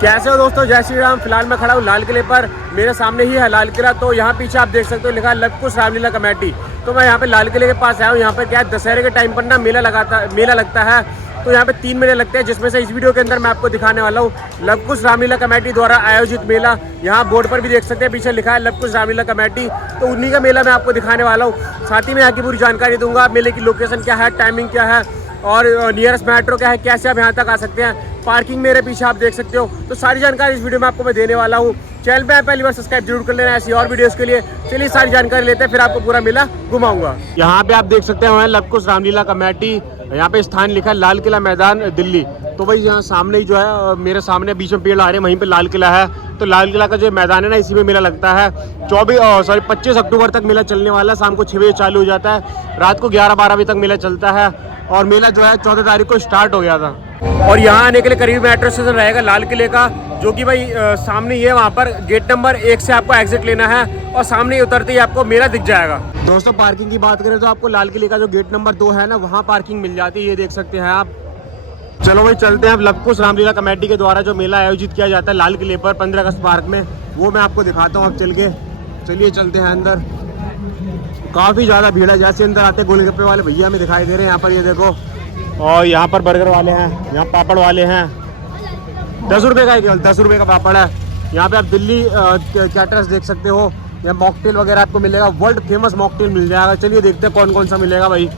कैसे हो दोस्तों, जय श्री राम। फिलहाल मैं खड़ा हूँ लाल किले पर। मेरे सामने ही है लाल किला। तो यहाँ पीछे आप देख सकते हो लिखा है लव कुश रामलीला कमेटी। तो मैं यहाँ पे लाल किले के पास आया हूँ। यहाँ पे क्या है, दशहरे के टाइम पर ना मेला लगता है। तो यहाँ पे 3 मेले लगते हैं, जिसमें से इस वीडियो के अंदर मैं आपको दिखाने वाला हूँ लव कुश रामलीला कमेटी द्वारा आयोजित मेला। यहाँ बोर्ड पर भी देख सकते हैं, पीछे लिखा है लव कुश रामलीला कमेटी। तो उन्हीं का मेला मैं आपको दिखाने वाला हूँ। साथ ही में यहाँ की पूरी जानकारी दूंगा, मेले की लोकेशन क्या है, टाइमिंग क्या है और नियरेस्ट मेट्रो क्या है, कैसे आप यहाँ तक आ सकते हैं। पार्किंग मेरे पीछे आप देख सकते हो। तो सारी जानकारी इस वीडियो में आपको मैं देने वाला हूँ। चैनल पे पहली बार सब्सक्राइब जरूर कर लेना ऐसी और वीडियोस के लिए। चलिए सारी जानकारी लेते हैं, फिर आपको पूरा मेला घुमाऊंगा। यहाँ पे आप देख सकते हैं लव कुश रामलीला कमेटी। यहाँ पे स्थान लिखा है लाल किला मैदान दिल्ली। तो भाई यहाँ सामने ही जो है, मेरे सामने बीच में पेड़ आ रहे हैं, वहीं पे लाल किला है। तो लाल किला का जो मैदान है ना, इसी में मेला लगता है। 25 अक्टूबर तक मेला चलने वाला है। शाम को 6 बजे चालू हो जाता है, रात को 11-12 बजे तक मेला चलता है। और मेला जो है 14 तारीख को स्टार्ट हो गया था। और यहाँ आने के लिए करीब मेट्रो स्टेशन रहेगा लाल किले का, जो कि भाई सामने ही है। वहाँ पर गेट नंबर 1 से आपको एग्जिट लेना है और सामने ही उतरते ही आपको मेला दिख जाएगा। दोस्तों पार्किंग की बात करें तो आपको लाल किले का जो गेट नंबर 2 है ना, वहाँ पार्किंग मिल जाती है। ये देख सकते हैं आप। चलो भाई चलते हैं अब लव कुश रामलीला कमेटी के द्वारा जो मेला आयोजित किया जाता है लाल किले पर 15 अगस्त पार्क में, वो मैं आपको दिखाता हूँ अब चल के। चलिए चलते हैं अंदर। काफ़ी ज़्यादा भीड़ है। जैसे अंदर आते गोलगप्पे वाले भैया हमें दिखाई दे रहे हैं यहाँ पर, ये देखो। और यहाँ पर बर्गर वाले हैं, यहाँ पापड़ वाले हैं। 10 रुपये का केवल 10 रुपये का पापड़ है। यहाँ पे आप दिल्ली कैटरस देख सकते हो। यहाँ मॉकटेल वगैरह आपको मिलेगा, वर्ल्ड फेमस मॉकटेल मिल जाएगा। चलिए देखते हैं कौन कौन सा मिलेगा भाई।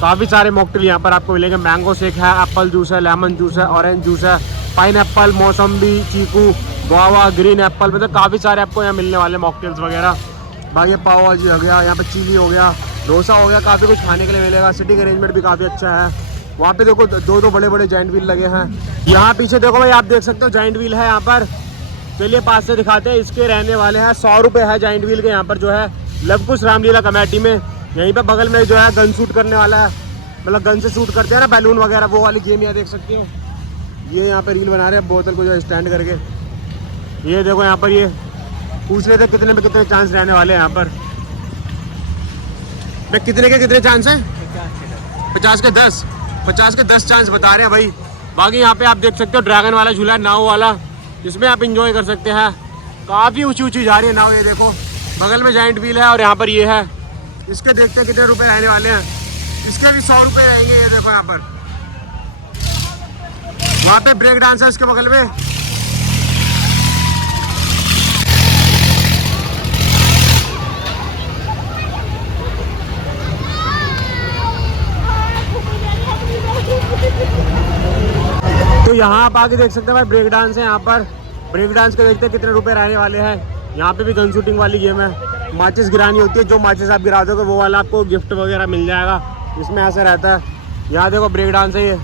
काफ़ी सारे मॉकटेल यहाँ पर आपको मिलेंगे। मैंगो शेक है, एप्पल जूस है, लेमन जूस है, ऑरेंज जूस है, पाइन एप्पल, मौसम्बी, चीकू, गुआवा, ग्रीन एप्पल, मतलब काफ़ी सारे आपको यहाँ मिलने वाले मॉकटेल्स वगैरह। भाई ये पाव भाजी हो गया, यहाँ पर चिली हो गया, डोसा हो गया, काफ़ी कुछ खाने के लिए मिलेगा। सिटिंग अरेंजमेंट भी काफ़ी अच्छा है। वहाँ पे देखो दो बड़े बड़े जाइंट व्हील लगे हैं। यहाँ पीछे देखो भाई, आप देख सकते हो जाइंट व्हील है यहाँ पर। चलिए पास से दिखाते हैं। इसके रहने वाले हैं 100 रुपये है जाइंट व्हील के यहाँ पर जो है लव कुश रामलीला कमेटी में। यहीं पर बगल में जो है गन शूट करने वाला है, मतलब गन से शूट करते हैं ना बैलून वगैरह, वो वाली गेम यहाँ देख सकते हो। ये यहाँ पर रील बना रहे हैं बोतल को जो है स्टैंड करके। ये देखो यहाँ पर, ये पूछ रहे थे कितने में कितने चांस रहने वाले हैं यहाँ पर। मैं कितने के कितने चांस हैं? 50 के 10। 50 के 10 चांस बता रहे हैं भाई। बाकी यहाँ पे आप देख सकते हो ड्रैगन वाला झूला है, नाव वाला, जिसमें आप इंजॉय कर सकते हैं। काफ़ी ऊंची ऊंची जा रही है नाव। ये देखो बगल में जाइंट व्हील है और यहाँ पर ये है। इसके देखते हैं कितने रुपए रहने वाले हैं। इसके भी 100 रुपये रहेंगे। ये देखो यहाँ पर, वहाँ पे ब्रेक डांस है इसके बगल में। तो यहाँ आप आगे देख सकते हैं भाई, ब्रेक डांस है यहाँ पर। ब्रेक डांस के देखते हैं कितने रुपए रहने वाले हैं। यहाँ पे भी गन शूटिंग वाली गेम है। माचिस गिरानी होती है, जो माचिस आप गिरा दोगे वो वाला आपको गिफ्ट वगैरह मिल जाएगा। इसमें ऐसा रहता है। यहाँ देखो ब्रेक डांस है ये।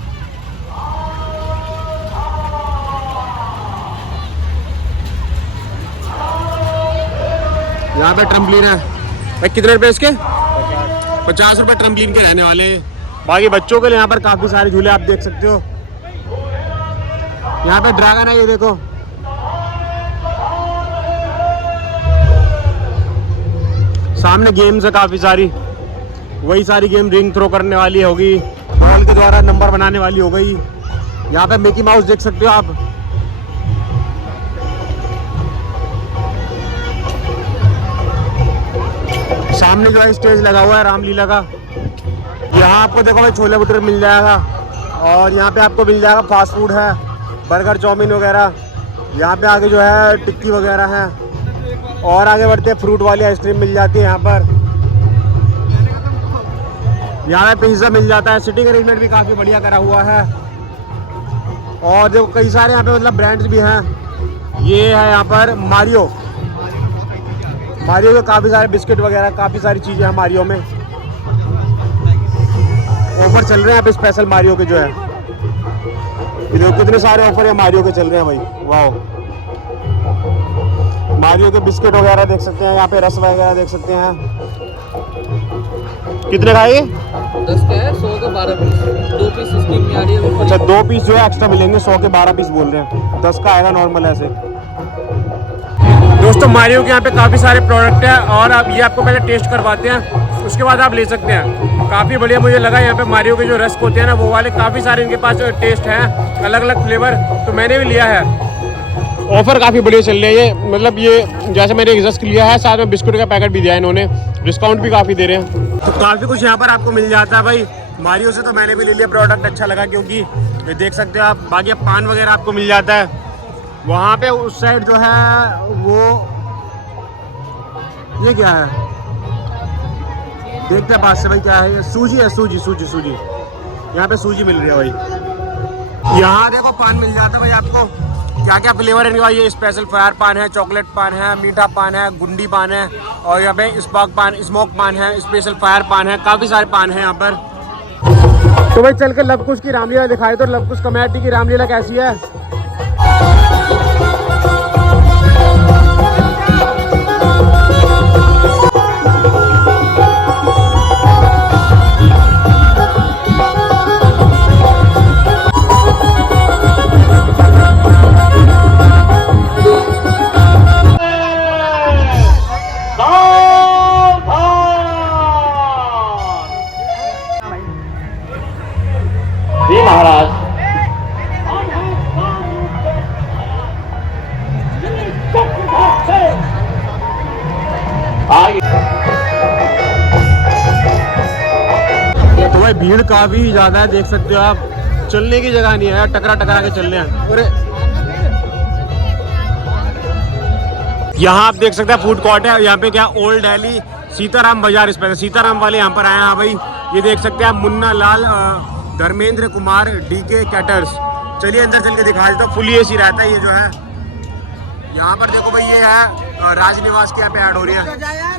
यहाँ पे ट्रम्पलिन है भाई। कितने रुपए इसके? 50 रुपये ट्रम्पलिन के रहने वाले हैं। बाकी बच्चों के लिए यहाँ पर काफ़ी सारे झूले आप देख सकते हो। यहाँ पे ड्रैगन है, ये देखो। सामने गेम्स है काफ़ी सारी। वही सारी गेम, रिंग थ्रो करने वाली होगी, बॉल के द्वारा नंबर बनाने वाली हो गई। यहाँ पे मिकी माउस देख सकते हो आप। सामने जो है स्टेज लगा हुआ है रामलीला का। यहाँ आपको देखो भाई छोले भटूरे मिल जाएगा। और यहाँ पे आपको मिल जाएगा फास्ट फूड है, बर्गर, चाउमीन वगैरह। यहाँ पे आगे जो है टिक्की वगैरह है। और आगे बढ़ते हैं, फ्रूट वाली आइसक्रीम मिल जाती है यहाँ पर। यहाँ पे पिज्ज़ा मिल जाता है। सिटिंग अरेंजमेंट भी काफ़ी बढ़िया करा हुआ है। और देखो कई सारे यहाँ पे मतलब ब्रांड्स भी हैं। ये है यहाँ पर मारियो के काफ़ी सारे बिस्किट वगैरह, काफ़ी सारी चीज़ें हैं मारियो में। ऑफर चल रहे हैं यहाँ पे स्पेशल मारियो के जो है। कितने सारे ऑफर है मारियो के चल रहे हैं भाई। वाह, मारियो के बिस्किट वगैरह देख सकते हैं। यहाँ पे रस वगैरह देख सकते हैं। कितने का है ये? 10 का है, 100 का 12 पीस। 2 पीस स्कीम में आ रही है। अच्छा 2 पीस जो है एक्स्ट्रा मिलेंगे, 100 के 12 पीस बोल रहे हैं। 10 का आएगा नॉर्मल ऐसे। दोस्तों मारियो के यहाँ पे काफ़ी सारे प्रोडक्ट हैं और अब ये आपको पहले टेस्ट करवाते हैं, उसके बाद आप ले सकते हैं। काफ़ी बढ़िया मुझे लगा। यहाँ पे मारियो के जो रस्क होते हैं ना, वो वाले काफ़ी सारे इनके पास टेस्ट हैं, अलग अलग फ्लेवर। तो मैंने भी लिया है। ऑफर काफ़ी बढ़िया चल रही है ये, मतलब ये जैसे मैंने एग्जस्ट लिया है, साथ में बिस्कुट का पैकेट भी दिया है इन्होंने, डिस्काउंट भी काफ़ी दे रहे हैं। तो काफ़ी कुछ यहाँ पर आपको मिल जाता है भाई मारियो से। तो मैंने भी ले लिया, प्रोडक्ट अच्छा लगा क्योंकि ये देख सकते हो आप। बाकी अब पान वगैरह आपको मिल जाता है वहाँ पे उस साइड जो है वो, ये क्या है देखते हैं पास से भाई, क्या है ये? सूजी है, सूजी सूजी सूजी, यहाँ पे सूजी मिल रही है भाई। यहाँ देखो पान मिल जाता है भाई आपको, क्या क्या फ्लेवर है। ये स्पेशल फायर पान है, चॉकलेट पान है, मीठा पान है, गुंडी पान है, और यहाँ पे स्मोक पान है, स्पेशल फायर पान है, काफ़ी सारे पान है यहाँ पर। तो भाई चल के लवकुश की रामलीला दिखाई दो, लवकुश कमेटी की रामलीला कैसी है। जी महाराज। आगे तो भाई भीड़ काफी ज्यादा है, देख सकते हो आप, चलने की जगह नहीं है, टकरा टकरा के चल रहे हैं। अरे यहाँ आप देख सकते हैं फूड कोर्ट है, यहाँ पे क्या ओल्ड दिल्ली सीताराम बाजार स्पेशल, सीताराम वाले यहाँ पर आए हैं। हाँ भाई ये देख सकते हैं आप, मुन्ना लाल धर्मेंद्र कुमार डीके कैटर्स। चलिए अंदर चल के दिखा देता हूँ, फुल एसी रहता है ये जो है। यहाँ पर देखो भाई ये है राजनिवास की यहाँ पे ऐड हो रही है।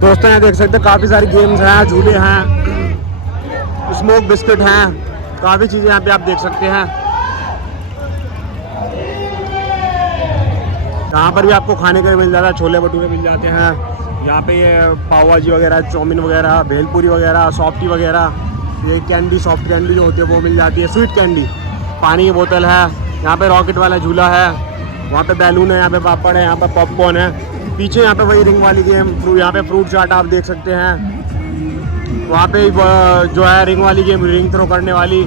दोस्तों यहाँ देख सकते हैं काफ़ी सारी गेम्स हैं, झूले हैं, स्मोक बिस्किट हैं, काफ़ी चीज़ें यहाँ पे आप देख सकते हैं। यहाँ पर भी आपको खाने के मिल जाता है, छोले भटूरे मिल जाते हैं यहाँ पे, ये पाव भाजी वगैरह, चाउमीन वगैरह, भेलपूरी वगैरह, सॉफ्टी वगैरह, ये कैंडी, सॉफ्ट कैंडी जो होती है वो मिल जाती है, स्वीट कैंडी, पानी की बोतल है, यहाँ पे रॉकेट वाला झूला है, वहाँ पे बैलून है, यहाँ पे पापड़ है, यहाँ पे पॉपकॉर्न है, पीछे यहाँ पे वही रिंग वाली गेम, यहाँ पे फ्रूट चाट आप देख सकते हैं, वहाँ पे जो है रिंग वाली गेम, रिंग थ्रो करने वाली,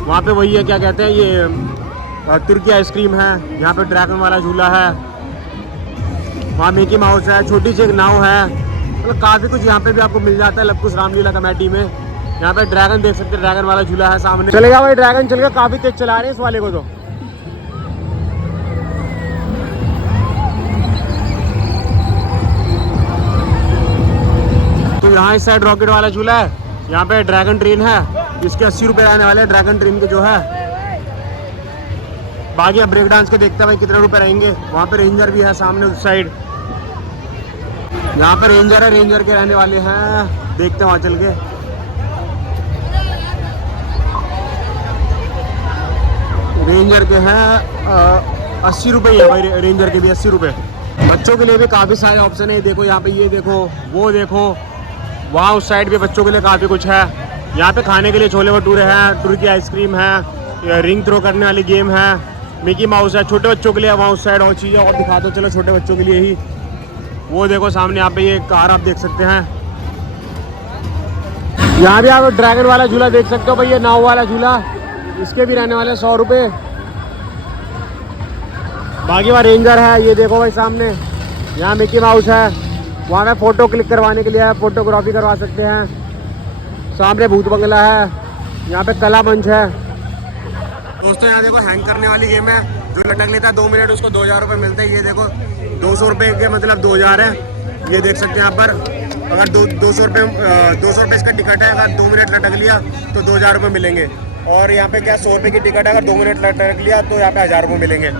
वहाँ पे वही है, क्या कहते हैं ये तुर्की आइसक्रीम है, यहाँ पे ड्रैगन वाला झूला है, वहाँ मिकी माउस है, छोटी सी एक नाव है, मतलब काफ़ी कुछ यहाँ पे भी आपको मिल जाता है लवकुश रामलीला कमेटी में। यहाँ पे ड्रैगन देख सकते हैं, ड्रैगन वाला झूला है सामने। चलेगा भाई ड्रैगन, चलेगा, काफ़ी तेज चला रहे हैं इस वाले को। तो यहाँ इस साइड रॉकेट वाला झूला है, यहाँ पे ड्रैगन ट्रेन है, इसके 80 रुपये रहने वाले हैं ड्रैगन ट्रेन के जो है। बाकी अब ब्रेक डांस के देखते हैं भाई कितने रुपए रहेंगे। वहाँ पे रेंजर भी है सामने उस साइड, यहाँ पे रेंजर है, रेंजर के रहने वाले हैं, देखते हैं वहाँ चल के। रेंजर के हैं 80 रुपये है भाई, रेंजर के भी 80 रुपये। बच्चों के लिए भी काफ़ी सारे ऑप्शन है, देखो यहाँ पे, ये देखो, वो देखो, वहाँ उस साइड भी बच्चों के लिए काफ़ी कुछ है। यहाँ पे खाने के लिए छोले भटूरे हैं, तुर्की आइसक्रीम है, रिंग थ्रो करने वाली गेम है, मिकी माउस है, छोटे बच्चों के लिए वहाँ उस साइड और चीज़ें और दिखा दो, चलो छोटे बच्चों के लिए ही। वो देखो सामने यहाँ पे ये कार आप देख सकते हैं। यहाँ भी आप ड्रैगन वाला झूला देख सकते हो भाई, ये नाव वाला झूला, इसके भी रहने वाले 100 रुपये। बाकी वहाँ रेंजर है, ये देखो भाई सामने, यहाँ मिकी माउस है, वहाँ में फ़ोटो क्लिक करवाने के लिए है, फ़ोटोग्राफी करवा सकते हैं। सामने भूत बंगला है, यहाँ पे कला मंच है। दोस्तों यहाँ देखो हैंग करने वाली गेम है, जो लटक लेता है 2 मिनट उसको 2000 रुपये मिलते हैं। ये देखो 200 रुपये के मतलब 2000 है, ये देख सकते हैं यहाँ पर। अगर 200 रुपये इसका टिकट है, अगर 2 मिनट लटक लिया तो 2000 रुपये मिलेंगे। और यहाँ पे क्या 100 रुपये की टिकट है, अगर 2 मिनट लटक लिया तो यहाँ पे 1000 रुपये मिलेंगे।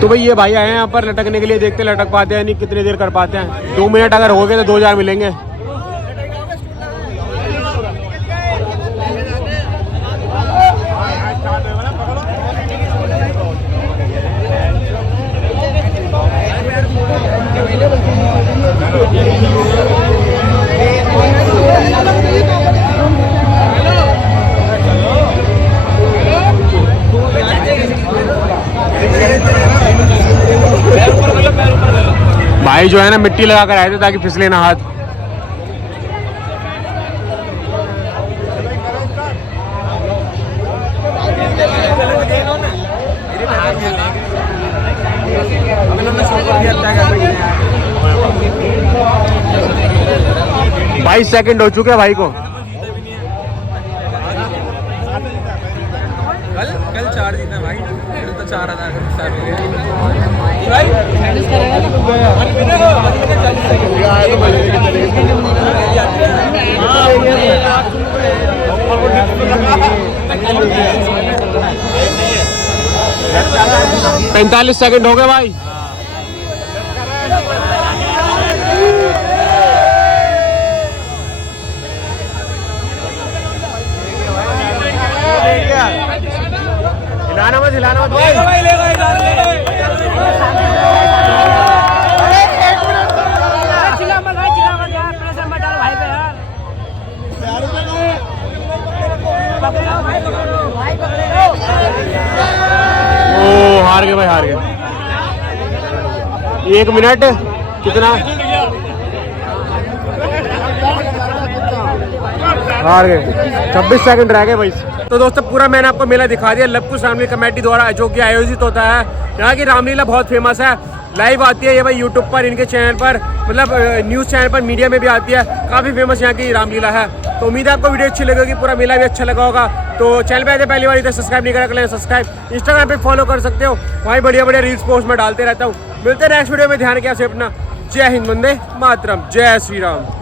तो भाई ये भाई आए हैं यहाँ पर लटकने के लिए, देखते लटक पाते हैं नहीं, कितनी देर कर पाते हैं। 2 मिनट अगर हो गए तो 2000 मिलेंगे। भाई जो है ना मिट्टी लगा कर आए थे ताकि फिसले ना हाथ। बाईस सेकंड हो चुके हैं भाई को। कल 4 जीता भाई, कल तो 4,000 का 45 सेकंड हो गए भाई। हिलाना मत ओ हार गए भाई, हार गए। 1 मिनट कितना हार गए, 26 सेकंड रह गए भाई। तो दोस्तों पूरा मैंने आपको मेला दिखा दिया। लव कुश रामलीला कमेटी द्वारा जो कि आयोजित होता है। यहाँ की रामलीला बहुत फेमस है, लाइव आती है ये भाई यूट्यूब पर, इनके चैनल पर, मतलब न्यूज़ चैनल पर, मीडिया में भी आती है। काफ़ी फेमस यहाँ की रामलीला है। तो उम्मीद है आपको वीडियो अच्छी लगेगी, पूरा मेला भी अच्छा लगा होगा। तो चैनल पे आते पहली बार इधर सब्सक्राइब नहीं करा कर लेना सब्सक्राइब। इंस्टाग्राम पे फॉलो कर सकते हो, वहीं बढ़िया बढ़िया रील्स पोस्ट में डालते रहता हूँ। मिलते हैं नेक्स्ट वीडियो में, ध्यान रखिए अपना। जय हिंद, वंदे मातरम, जय श्री राम।